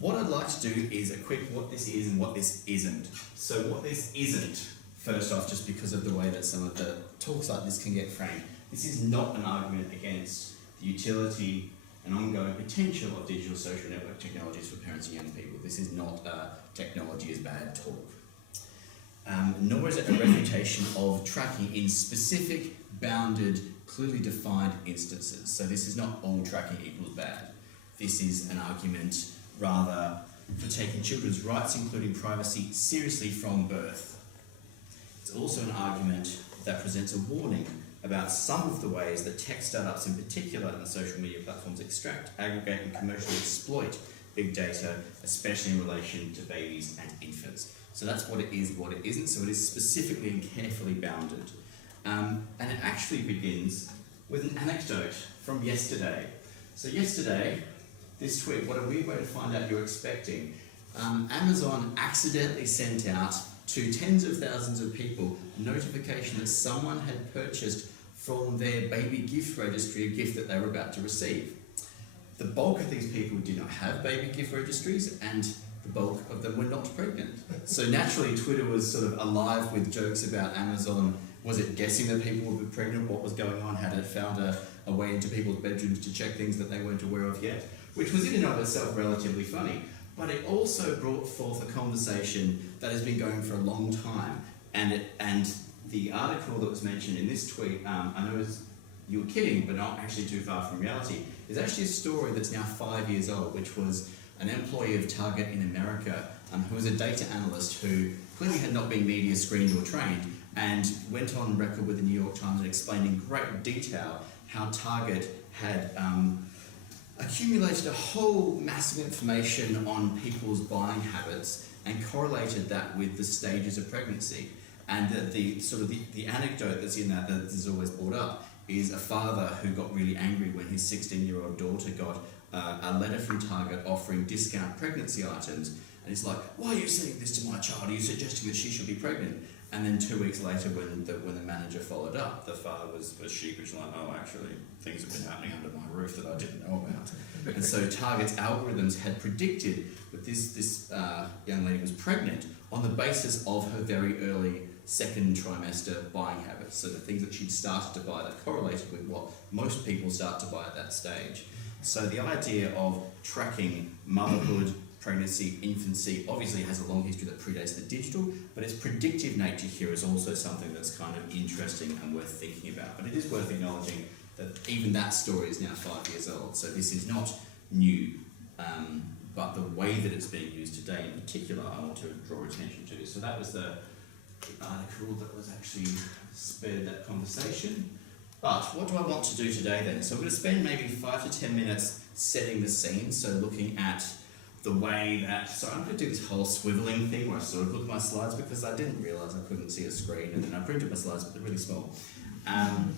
What I'd like to do is a quick what this is and what this isn't. So what this isn't, first off, just because of the way that some of the talks like this can get framed, this is not an argument against the utility and ongoing potential of digital social network technologies for parents and young people. This is not technology is bad talk. Nor is it a refutation of tracking in specific, bounded, clearly defined instances. So this is not all tracking equals bad. This is an argument rather for taking children's rights, including privacy, seriously from birth. It's also an argument that presents a warning about some of the ways that tech startups in particular and the social media platforms extract, aggregate and commercially exploit big data, especially in relation to babies and infants. So that's what it is, what it isn't. So it is specifically and carefully bounded. And it actually begins with an anecdote from yesterday. So yesterday, this tweet, what a weird way to find out you're expecting. Amazon accidentally sent out to tens of thousands of people notification that someone had purchased from their baby gift registry a gift that they were about to receive. The bulk of these people did not have baby gift registries, and the bulk of them were not pregnant. So naturally, Twitter was sort of alive with jokes about Amazon. Was it guessing that people would be pregnant? What was going on? Had it found a way into people's bedrooms to check things that they weren't aware of yet? Which was in and of itself relatively funny. But it also brought forth a conversation that has been going for a long time. And the article that was mentioned in this tweet, I know you were kidding, but not actually too far from reality, is actually a story that's now 5 years old, which was an employee of Target in America who was a data analyst who clearly had not been media screened or trained, and went on record with the New York Times and explained in great detail how Target had accumulated a whole mass of information on people's buying habits and correlated that with the stages of pregnancy. And the anecdote that's in that is always brought up is a father who got really angry when his 16-year-old daughter got a letter from Target offering discount pregnancy items, and he's like, "Why are you sending this to my child? Are you suggesting that she should be pregnant?" And then 2 weeks later, when the manager followed up, the father was sheepish, like, "Oh, actually, things have been happening under my roof that I didn't know about." And so Target's algorithms had predicted that this young lady was pregnant on the basis of her very early second trimester buying habits. So the things that she'd started to buy that correlated with what most people start to buy at that stage. So the idea of tracking motherhood, pregnancy, infancy, obviously has a long history that predates the digital, but its predictive nature here is also something that's kind of interesting and worth thinking about. But it is worth acknowledging that even that story is now 5 years old, so this is not new, but the way that it's being used today in particular I want to draw attention to. So that was the article that was actually spared that conversation. But what do I want to do today then? So I'm going to spend maybe 5 to 10 minutes setting the scene, so looking at the way that, so I'm going to do this whole swiveling thing where I sort of look at my slides because I didn't realise I couldn't see a screen, and then I printed my slides but they're really small, and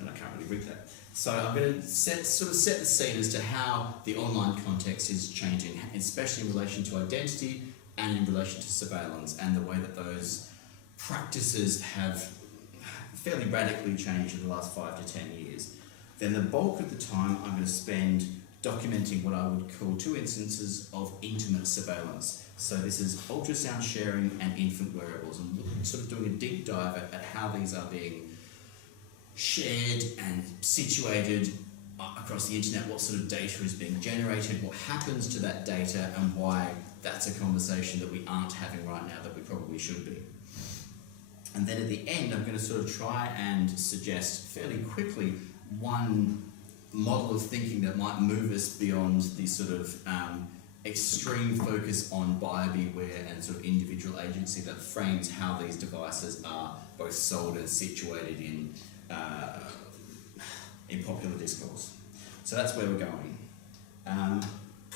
I can't really read that. So I'm going to set the scene as to how the online context is changing, especially in relation to identity and in relation to surveillance, and the way that those practices have fairly radically changed in the last 5 to 10 years. Then the bulk of the time I'm going to spend documenting what I would call 2 instances of intimate surveillance. So this is ultrasound sharing and infant wearables, and sort of doing a deep dive at how these are being shared and situated across the internet, what sort of data is being generated, what happens to that data, and why that's a conversation that we aren't having right now that we probably should be. And then at the end, I'm going to sort of try and suggest fairly quickly one model of thinking that might move us beyond the sort of extreme focus on buyer beware and sort of individual agency that frames how these devices are both sold and situated in popular discourse. So that's where we're going.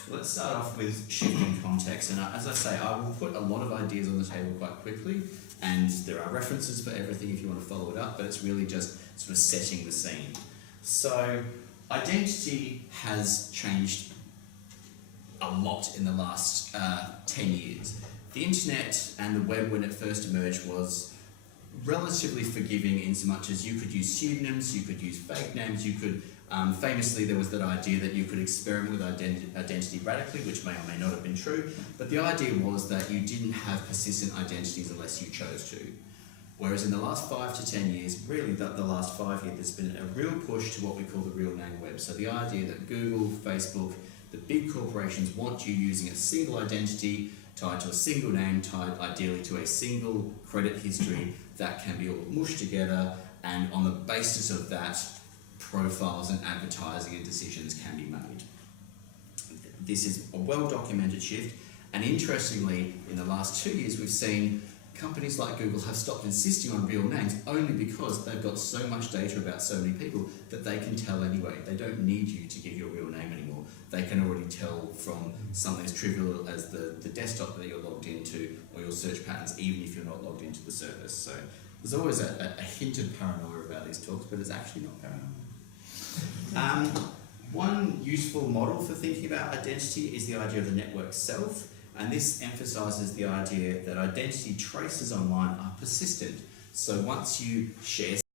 Let's start off with shifting context, and as I say, I will put a lot of ideas on the table quite quickly, and there are references for everything if you want to follow it up, but it's really just sort of setting the scene. So identity has changed a lot in the last 10 years. The internet and the web, when it first emerged, was relatively forgiving in so much as you could use pseudonyms, you could use fake names, you could Famously, there was that idea that you could experiment with identity radically, which may or may not have been true, but the idea was that you didn't have persistent identities unless you chose to. Whereas in the last 5 to 10 years, really the last 5 years, there's been a real push to what we call the real name web. So the idea that Google, Facebook, the big corporations want you using a single identity tied to a single name, tied ideally to a single credit history that can be all mushed together, and on the basis of that, profiles and advertising and decisions can be made. This is a well-documented shift, and interestingly, in the last 2 years, we've seen companies like Google have stopped insisting on real names only because they've got so much data about so many people that they can tell anyway. They don't need you to give your real name anymore. They can already tell from something as trivial as the desktop that you're logged into or your search patterns, even if you're not logged into the service. So there's always a hint of paranoia about these talks, but it's actually not paranoia. One useful model for thinking about identity is the idea of the network self. And this emphasises the idea that identity traces online are persistent. So once you share